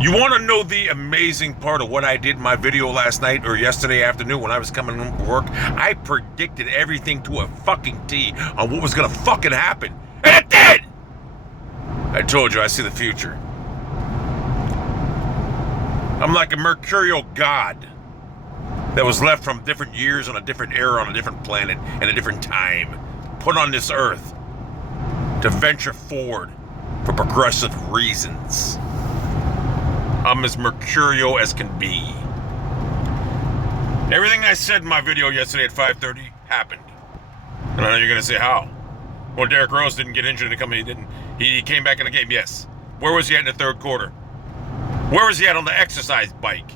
You want to know the amazing part of what I did in my video last night or yesterday afternoon when I was coming home from work? I predicted everything to a fucking T on what was gonna fucking happen. And it did! I told you I see the future. I'm like a Mercurial God that was left from different years on a different era on a different planet and a different time, put on this earth to venture forward for progressive reasons. I'm as mercurial as can be. Everything I said in my video yesterday at 5:30 happened. And I know you're gonna say, how? Well, Derrick Rose didn't get injured in the company, he came back in the game, yes. Where was he at in the third quarter? Where was he at on the exercise bike?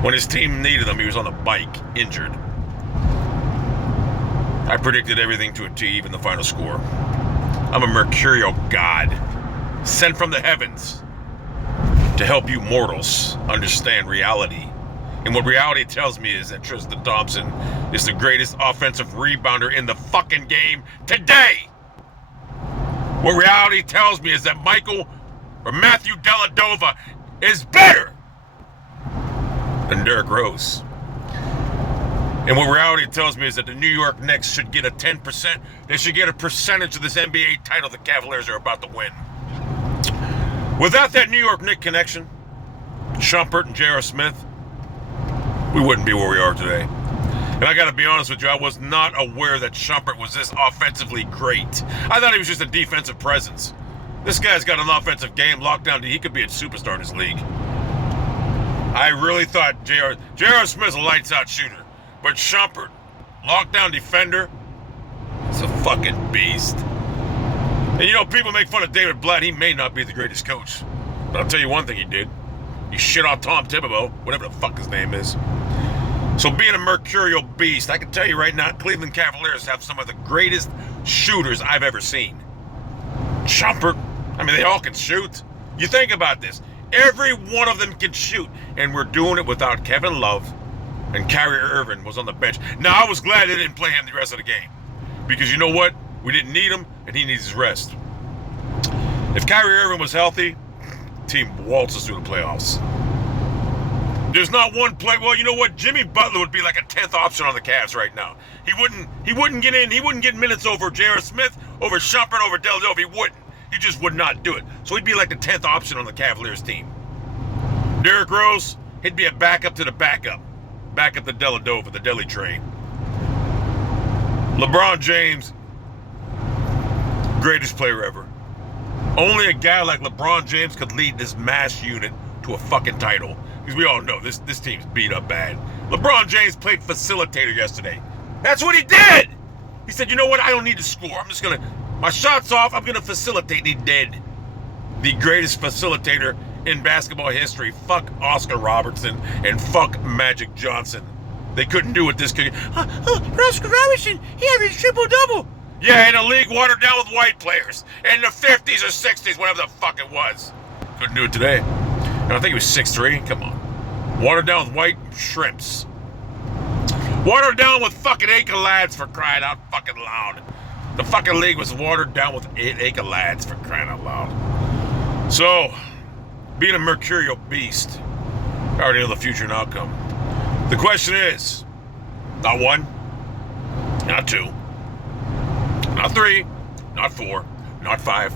When his team needed him, he was on the bike, injured. I predicted everything to a T, even the final score. I'm a Mercurial God, sent from the heavens to help you mortals understand reality. And what reality tells me is that Tristan Thompson is the greatest offensive rebounder in the fucking game today. What reality tells me is that Matthew Dellavedova is better than Derrick Rose. And what reality tells me is that the New York Knicks should get a 10%, they should get a percentage of this NBA title the Cavaliers are about to win. Without that New York Knicks connection, Shumpert and J.R. Smith, we wouldn't be where we are today. And I gotta be honest with you, I was not aware that Shumpert was this offensively great. I thought he was just a defensive presence. This guy's got an offensive game locked down. He could be a superstar in this league. I really thought J.R. Smith's a lights out shooter. But Shumpert, lockdown defender, is a fucking beast. And you know, people make fun of David Blatt. He may not be the greatest coach. But I'll tell you one thing he did. He shit on Tom Thibodeau, whatever the fuck his name is. So being a mercurial beast, I can tell you right now, Cleveland Cavaliers have some of the greatest shooters I've ever seen. Shumpert, I mean, they all can shoot. You think about this. Every one of them can shoot. And we're doing it without Kevin Love. And Kyrie Irving was on the bench. Now, I was glad they didn't play him the rest of the game. Because you know what? We didn't need him, and he needs his rest. If Kyrie Irving was healthy, team waltzes through the playoffs. There's not one play. Well, you know what? Jimmy Butler would be like a 10th option on the Cavs right now. He wouldn't get in. He wouldn't get minutes over J.R. Smith, over Shumpert, over Dellavedova. He wouldn't. He just would not do it. So he'd be like the 10th option on the Cavaliers team. Derrick Rose, he'd be a backup to the backup. Backup to Dellavedova, the deli train. LeBron James, greatest player ever. Only a guy like LeBron James could lead this mass unit to a fucking title. Because we all know this team's beat up bad. LeBron James played facilitator yesterday. That's what he did! He said, you know what, I don't need to score. I'm just gonna, my shot's off, I'm gonna facilitate. And he did. The greatest facilitator in basketball history. Fuck Oscar Robertson and fuck Magic Johnson. They couldn't do what this could. Oscar Robertson, he had his triple-double. Yeah, in a league watered down with white players. In the 50s or 60s, whatever the fuck it was. Couldn't do it today. And I think he was 6'3". Come on. Watered down with white shrimps. Watered down with fucking acre lads, for crying out fucking loud. The fucking league was watered down with acre lads, for crying out loud. So, being a mercurial beast, I already know the future and outcome. The question is, not one, not two, not three, not four, not five,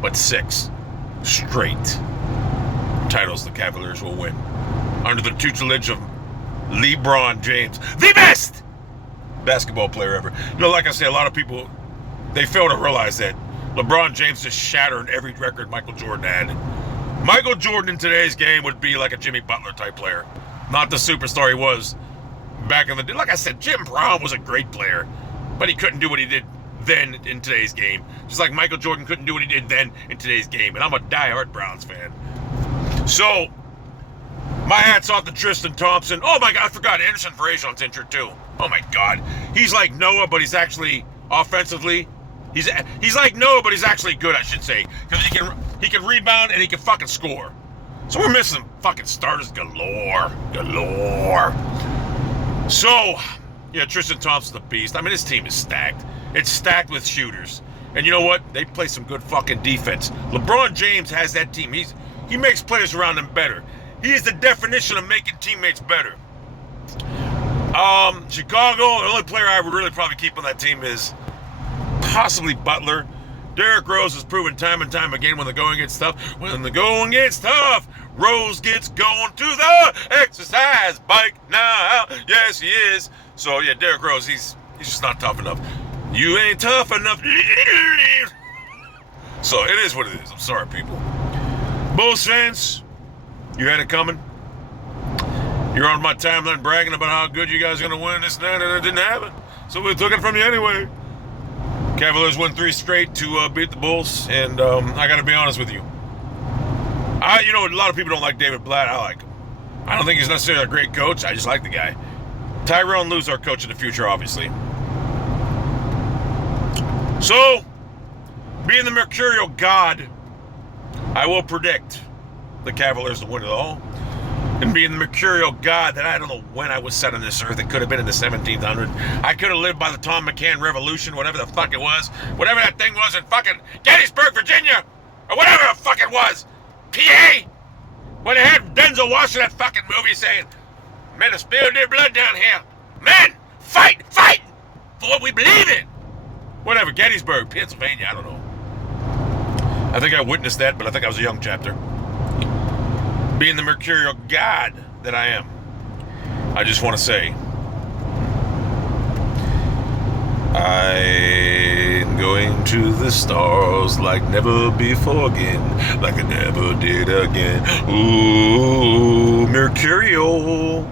but 6 straight titles the Cavaliers will win under the tutelage of Lebron James, the best basketball player ever. You know, like I say, a lot of people, they fail to realize that LeBron James is shattering every record Michael Jordan had. Michael Jordan in today's game would be like a Jimmy Butler type player. Not the superstar he was back in the day. Like I said, Jim Brown was a great player, but he couldn't do what he did then in today's game. Just like Michael Jordan couldn't do what he did then in today's game. And I'm a diehard Browns fan. So, my hat's off to Tristan Thompson. Oh my God, I forgot Anderson Varejão's injured too. Oh my God. He's like Noah, but he's actually offensively. He's like Noah, but he's actually good, I should say. Because he can rebound and he can fucking score. So we're missing fucking starters galore. So, yeah, Tristan Thompson's the beast. I mean, his team is stacked. It's stacked with shooters. And you know what? They play some good fucking defense. LeBron James has that team. He makes players around him better. He is the definition of making teammates better. Chicago, the only player I would really probably keep on that team is possibly Butler. Derrick Rose has proven time and time again when the going gets tough. When the going gets tough, Rose gets going to the exercise bike now. Yes, he is. So, yeah, Derrick Rose, he's just not tough enough. You ain't tough enough. So, it is what it is. I'm sorry, people. Bulls fans, you had it coming. You're on my timeline bragging about how good you guys are going to win this and that, and it didn't happen. So we took it from you anyway. Cavaliers won 3 straight to beat the Bulls, and I got to be honest with you. A lot of people don't like David Blatt. I like him. I don't think he's necessarily a great coach. I just like the guy. Tyrone Lue's our coach of the future, obviously. So, being the Mercurial God, I will predict the Cavaliers to win it all. And being the Mercurial God that I don't know when I was set on this earth, it could have been in the 1700s. I could have lived by the Tom McCann Revolution, whatever the fuck it was. Whatever that thing was in fucking Gettysburg, Virginia. Or whatever the fuck it was. PA. When they had Denzel watching that fucking movie saying, men have spilled their blood down here. Men, fight for what we believe in. Whatever, Gettysburg, Pennsylvania, I don't know. I think I witnessed that, but I think I was a young chapter. Being the Mercurial God that I am, I just want to say, I'm going to the stars like never before again, like I never did again. Ooh, Mercurial.